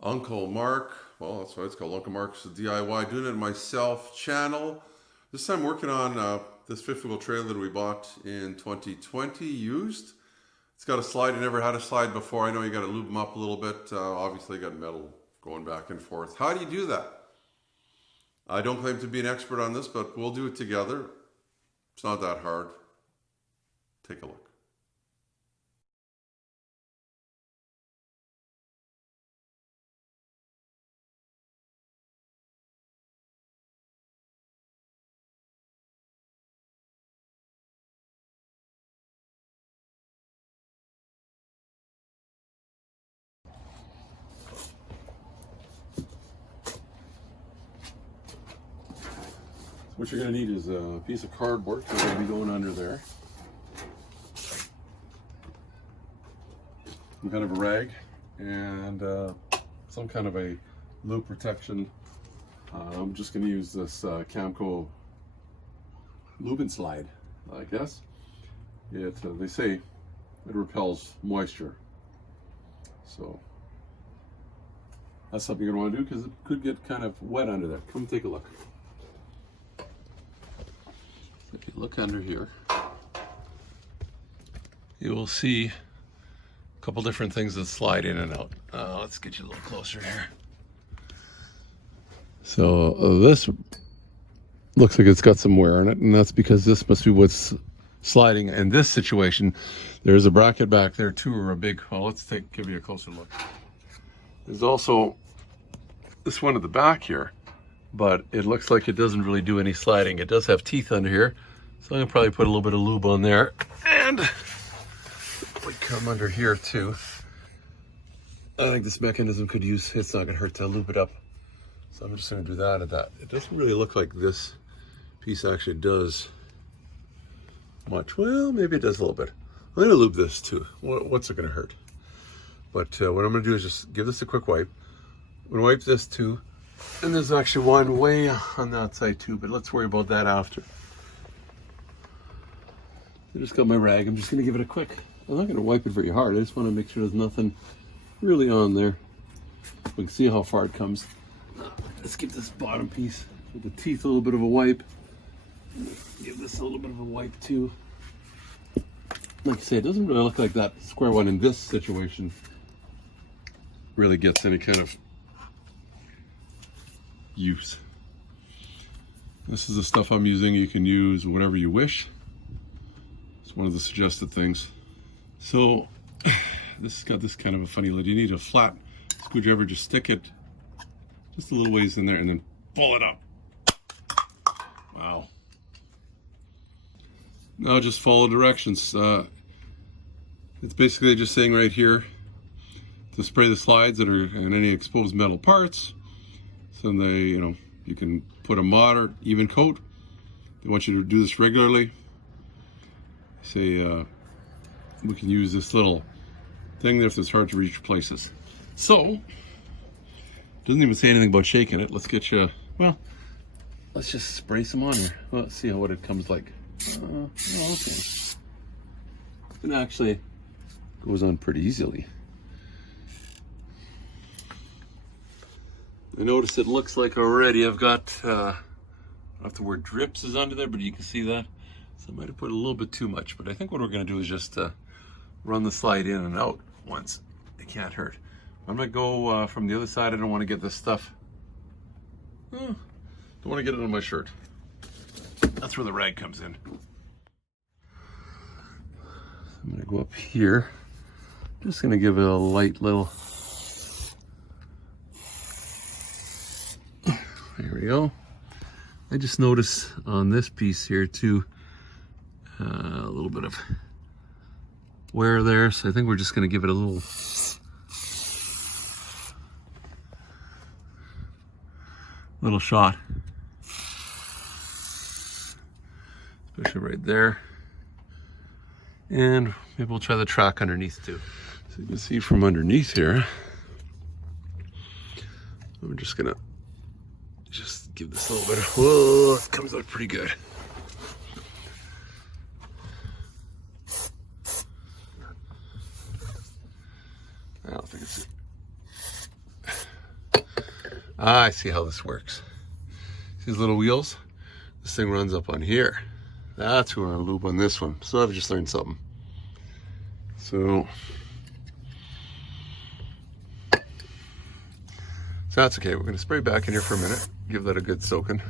Uncle Mark, well, that's why it's called UncleMarks DIY, doing it myself channel. This time working on this fifth wheel trailer that we bought in 2020 used. It's got a slide. I never had a slide before. I know you got to lube them up a little bit. Obviously you got metal going back and forth. How do you do that? I don't claim to be an expert on this, but we'll do it together. It's not that hard. Take a look. What you're going to need is a piece of cardboard that's going to be going under there. Some kind of a rag and some kind of a lube protection. I'm just going to use this Camco lubing slide, I guess. They say it repels moisture. So that's something you're going to want to do because it could get kind of wet under there. Come take a look. If you look under here, you will see a couple different things that slide in and out. Let's get you a little closer here. So this looks like it's got some wear on it, and that's because this must be what's sliding. In this situation, there's a bracket back there too, or a big, well, let's give you a closer look. There's also this one at the back here, but it looks like it doesn't really do any sliding. It does have teeth under here, so I'm gonna probably put a little bit of lube on there, and we come under here too. I think this mechanism could use, it's not gonna hurt to lube it up, so I'm just gonna do that at that. It doesn't really look like this piece actually does much. Well, maybe it does a little bit. I'm gonna lube this too. What's it gonna hurt? But what I'm gonna do is just give this a quick wipe. I'm gonna wipe this too. And there's actually one way on that side too, but let's worry about that after. I just got my rag. I'm just going to give it a quick. I'm not going to wipe it very hard. I just want to make sure there's nothing really on there. We can see how far it comes. Let's give this bottom piece with the teeth a little bit of a wipe. Give this a little bit of a wipe too. Like I say, it doesn't really look like that square one in this situation really gets any kind of use. This is the stuff I'm using. You can use whatever you wish. It's one of the suggested things. So this has got this kind of a funny lid. You need a flat screwdriver. Just stick it just a little ways in there and then pull it up. Wow. Now just follow directions. It's basically just saying right here to spray the slides that are in any exposed metal parts. So you can put a moderate, even coat. They want you to do this regularly. Say we can use this little thing there if it's hard to reach places. So, doesn't even say anything about shaking it. Let's get you, well, let's just spray some on here. Well, let's see what it comes like. Oh, okay. It actually goes on pretty easily. I notice it looks like already I've got, I don't have the word drips is under there, but you can see that. So I might have put a little bit too much, but I think what we're gonna do is just run the slide in and out once. It can't hurt. I'm gonna go from the other side. I don't wanna get this stuff, don't wanna get it on my shirt. That's where the rag comes in. I'm gonna go up here. Just gonna give it a light little, there we go. I just noticed on this piece here too, a little bit of wear there. So I think we're just going to give it a little shot. Especially right there. And maybe we'll try the track underneath too. So you can see from underneath here, I'm just going to give this a little bit of, whoa, it comes out pretty good. I don't think it's Ah, I see how this works. See these little wheels? This thing runs up on here. That's where I lube on this one. So I've just learned something. So that's okay. We're gonna spray back in here for a minute, give that a good soaking.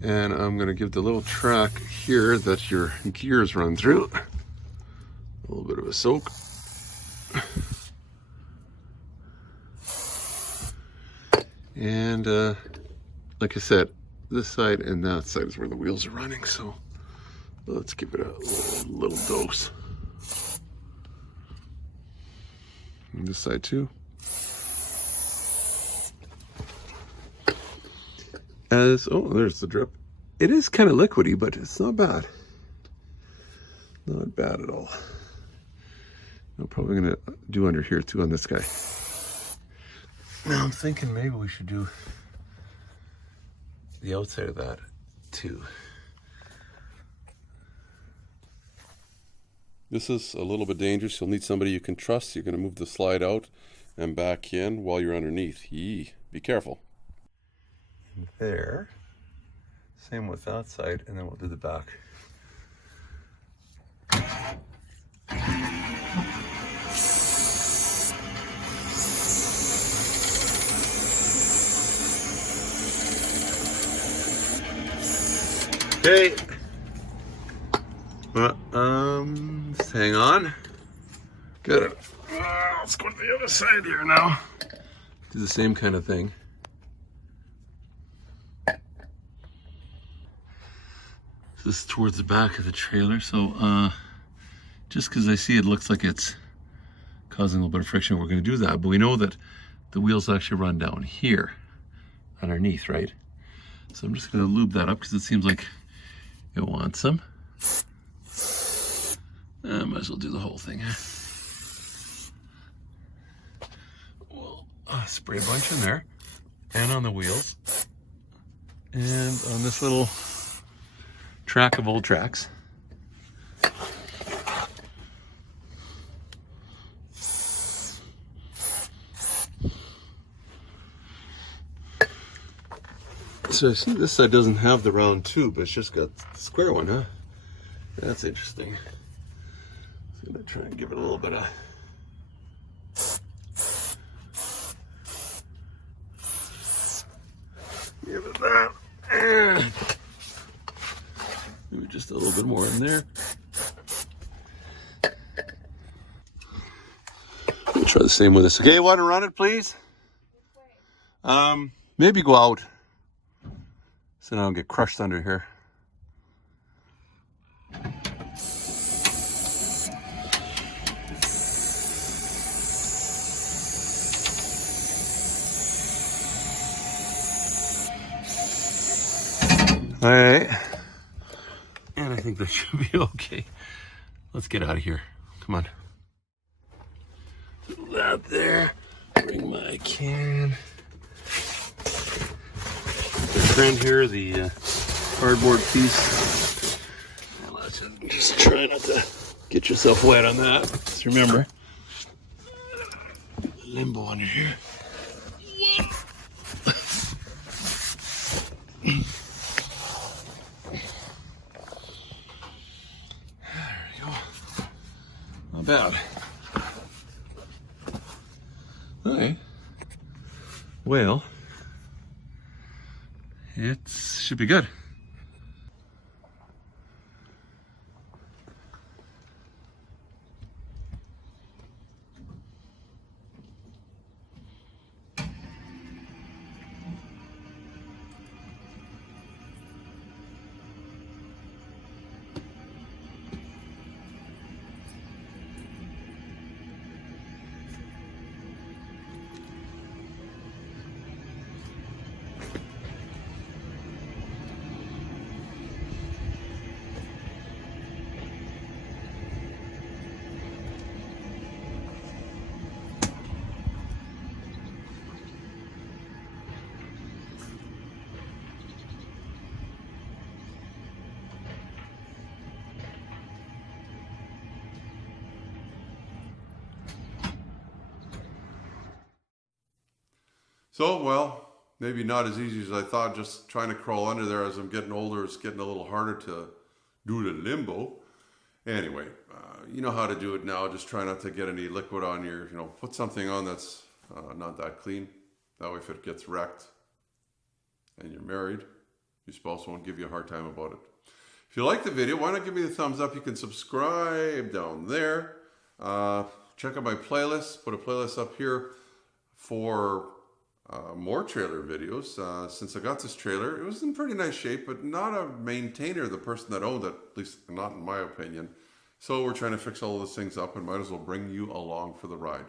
And I'm gonna give the little track here that your gears run through a little bit of a soak. And like I said, this side and that side is where the wheels are running, so let's give it a little dose. And this side too. Oh, there's the drip. It is kind of liquidy, but it's not bad. Not bad at all. I'm probably gonna do under here too on this guy. Now I'm thinking maybe we should do the outside of that too. This is a little bit dangerous. You'll need somebody you can trust. You're gonna move the slide out and back in while you're underneath. Yee, be careful. There. Same with that side, and then we'll do the back. Okay. Just hang on. Good. Let's go to the other side here now. Do the same kind of thing. This is towards the back of the trailer, so just because I see it looks like it's causing a little bit of friction, we're going to do that. But we know that the wheels actually run down here underneath, right? So I'm just going to lube that up because it seems like it wants some. I might as well do the whole thing. We'll spray a bunch in there and on the wheels and on this little track of old tracks. So I see this side doesn't have the round tube, it's just got the square one, huh? That's interesting. So I'm gonna try and give it a little bit of give it that. And maybe just a little bit more in there. Let me try the same with this. Okay, want to run it, please? Maybe go out so I don't get crushed under here. All right. And I think that should be okay. Let's get out of here. Come on. Put that there. Bring my can. The friend here, the cardboard piece. And let's just try not to get yourself wet on that. Just remember, limbo under here. Not bad. Okay. Well, it should be good. So, well, maybe not as easy as I thought. Just trying to crawl under there as I'm getting older, it's getting a little harder to do the limbo. Anyway, you know how to do it now. Just try not to get any liquid on your, put something on that's not that clean. That way if it gets wrecked and you're married, your spouse won't give you a hard time about it. If you like the video, why not give me the thumbs up? You can subscribe down there. Check out my playlist. Put a playlist up here for more trailer videos. Since I got this trailer, it was in pretty nice shape, but not a maintainer, the person that owned it, at least not in my opinion. So we're trying to fix all of those things up and might as well bring you along for the ride.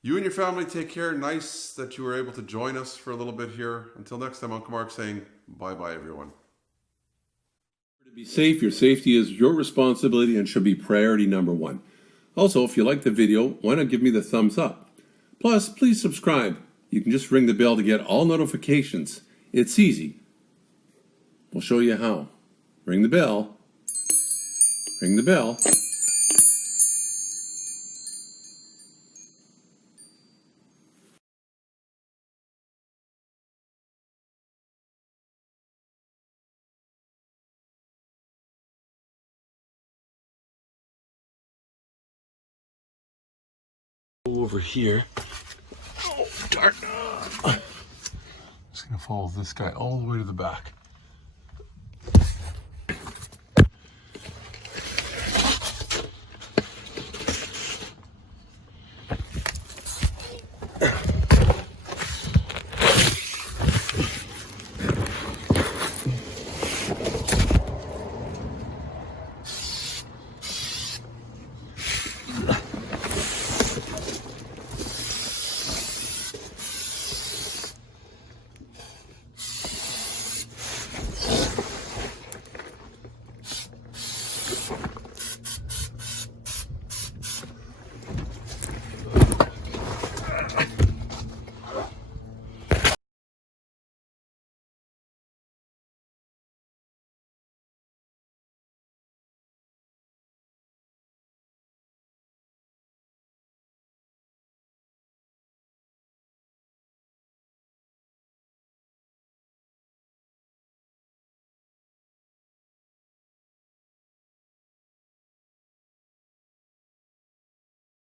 You and your family take care. Nice that you were able to join us for a little bit here. Until next time, UncleMarks saying bye-bye, everyone. To be safe, your safety is your responsibility and should be priority number one. Also, if you like the video, why not give me the thumbs up? Plus, please subscribe. You can just ring the bell to get all notifications. It's easy. We'll show you how. Ring the bell. Ring the bell. Over here. Oh, darn. Just gonna follow this guy all the way to the back.